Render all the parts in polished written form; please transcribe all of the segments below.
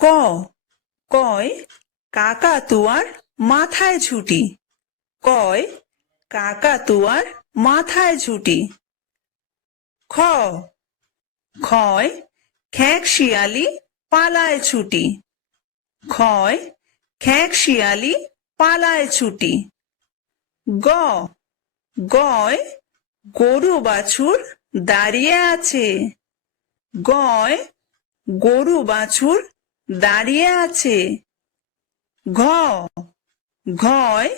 ক কয় কাকাতুয়ার মাথায় ছুটি। কয় কাকাতুয়ার মাথায় ছুটি। খ খয় খ্যাঁক শিয়ালি পালায় ছুটি। খয় খ্যাঁক শিয়ালি পালায় ছুটি। গ গয় গরু বাছুর দাঁড়িয়ে আছে। গয় গরু বাছুর দাঁড়িয়ে আছে। ঘ ঘয়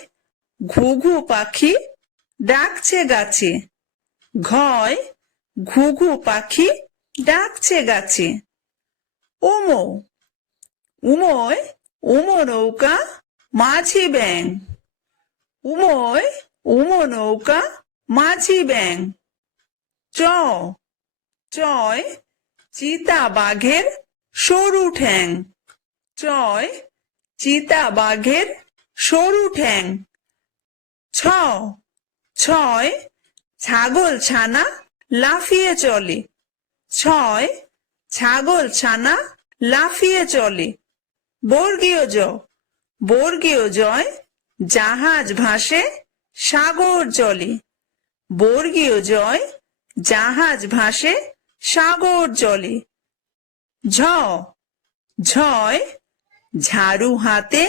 ঘুঘু পাখি ডাকছে গাছে। ঘয় ঘুঘু পাখি ডাকছে গাছে। উমো উময় উমো নৌকা মাঝি ব্যাং। উময় উমো নৌকা মাঝি ব্যাং। চ চয় চিতা বাঘের সরু ঠ্যাং। চয় চিতা বাঘের সরু ঠ্যাং। ছ ছয় ছাগল ছানা লাফিয়ে চলে। ছয় ছাগল ছানা লাফিয়ে চলে। বর্গীয় জ বর্গীয় জয় জাহাজ ভাসে সাগর জলে। বর্গীয় জয় জাহাজ ভাসে সাগর জলে। ঝ ঝয় ঝাড়ু হাতে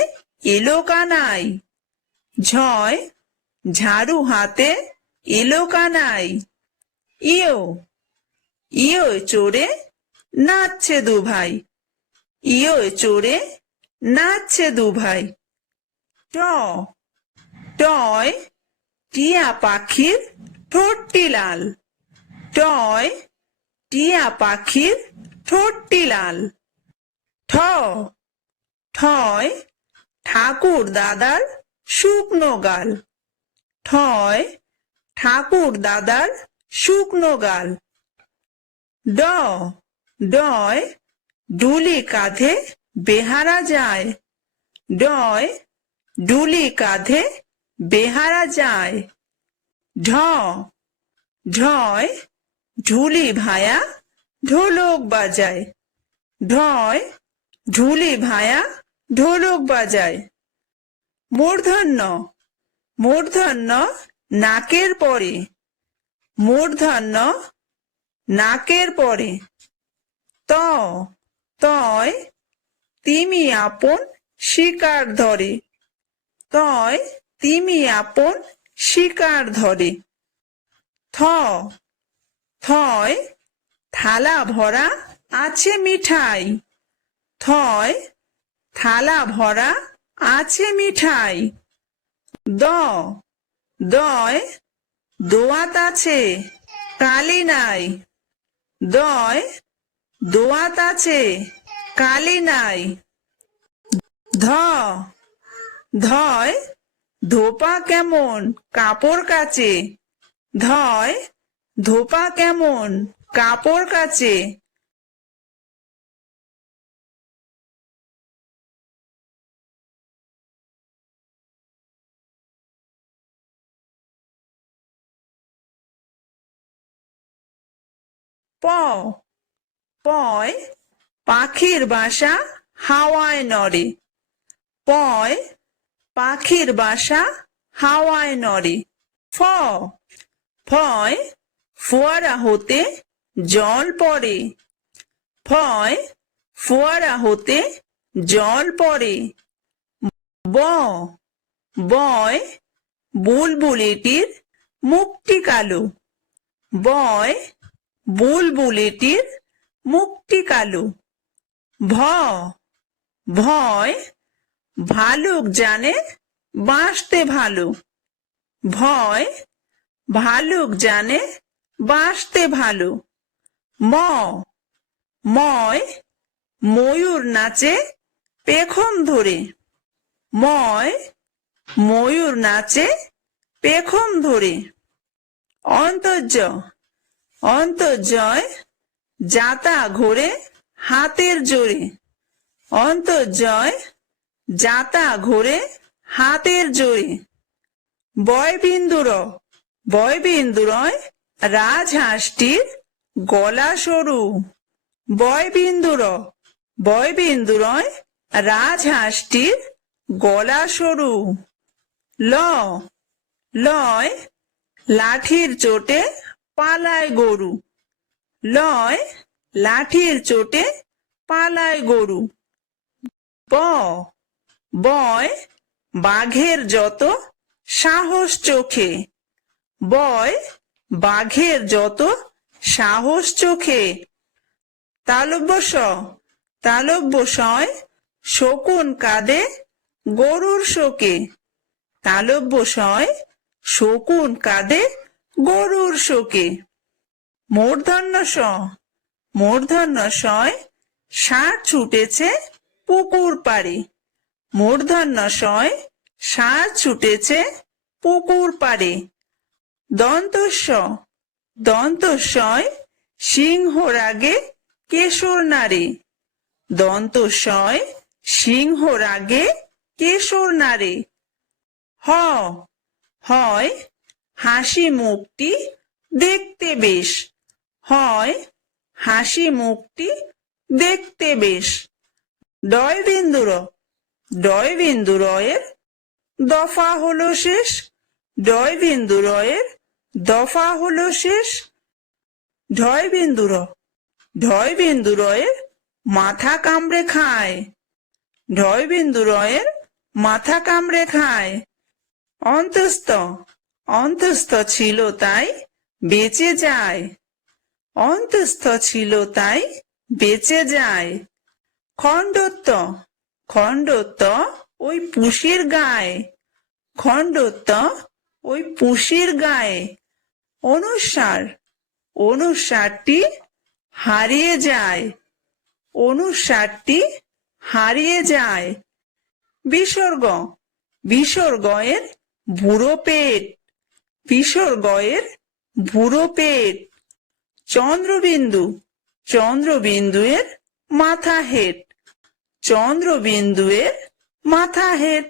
এলো কানাই। ঝয় ঝাড়ু হাতে এলো কানাই। ইয়ো ইয়ো চড়ে নাচছে দু ভাই। ইয়ো চড়ে নাচছে দু ভাই। ট টয় টিয়া পাখির ঠোঁটটি লাল। টয় টিয়া পাখির ঠোঁটটি লাল। ঠ ঠয় ঠাকুর দাদার শুকনো গাল। ঠয় ঠাকুর দাদার শুকনো গাল। ড ডয় ডুলি কাঁধে বেহারা যায়। ডয় ডুলি কাঁধে বেহারা যায়। ঢ ঢয় ঢুলি ভায়া ঢোলক বাজায়। ঢয় ঢুলি ভায়া ঢোলক বাজায়। মূর্ধন্য মূর্ধন্য নাকের পরে। মূর্ধন্য নাকের পরে। ত তয় তিমি আপন শিকার ধরে। তয় তিমি আপন শিকার ধরে। থ থয় থালা ভরা আছে মিঠাই। থয় থালা ভরা আছে মিঠাই। দ দয় দোয়াত আছে কালি নাই। দয় দোয়াত আছে কালি নাই। ধ ধয় ধোপা কেমন কাপড় কাচে। ধয় ধোপা কেমন কাপড় কাচে। প পয় পাখির বাসা হাওয়ায় নড়ে। পয় পাখির বাসা হাওয়ায় নড়ে। ফ ফয় ফোয়ারা হতে জল পড়ে। ফয় ফোয়ারা হতে জল পড়ে। ব বয় বুলবুলিটির মুখটি কালো। বয় বুলবুলিটির মুখটি কালো। ভ ভয় ভালুক জানে বাঁচতে ভালো। ভয় ভালুক জানে বাঁচতে ভালো। ম ময় ময়ূর নাচে পেখম ধরে। ময় ময়ূর নাচে পেখম ধরে। অন্তর্য অন্তর্জয় যাতা ঘোরে হাতের জোরে। অন্তর্জয় যাতা ঘোরে হাতের জোরে। বয়বিন্দুর বয়বিন্দুরয় রাজহাঁসটির গলা সরু। বয়বিন্দুরয় রাজহাঁসটির গলা সরু। লয় লাঠির চোটে পালায় গরু। লাঠির চোটে পালায় গরু। বয় বাঘের যত সাহস চোখে। বাঘের যত সাহস চোখে। তালব্য সয় শকুন কাঁদে গরুর শোকে। শকুন কাঁদে গরুর শোকে। মূর্ধন্য সয় ষাঁড় ছুটেছে পুকুর পাড়ে। ষাঁড় ছুটেছে পুকুর পাড়ে। দন্তস্বয় সিংহ রাগে কেশর নাড়ে। সিংহ রাগে কেশর নাড়ে। হয় হাসি মুখটি দেখতে বেশ। ডয়বিন্দুরয়ের দফা হলো শেষ। ঢয়বিন্দুরয়ের মাথা কামড়ে খায়। অন্তস্থ ছিল তাই বেঁচে যায়। খণ্ডত্ব ওই পুষির গায়ে। অনুসারটি হারিয়ে যায়। বিসর্গয়ের বুড়ো পেট। চন্দ্রবিন্দুয়ের মাথা হেট।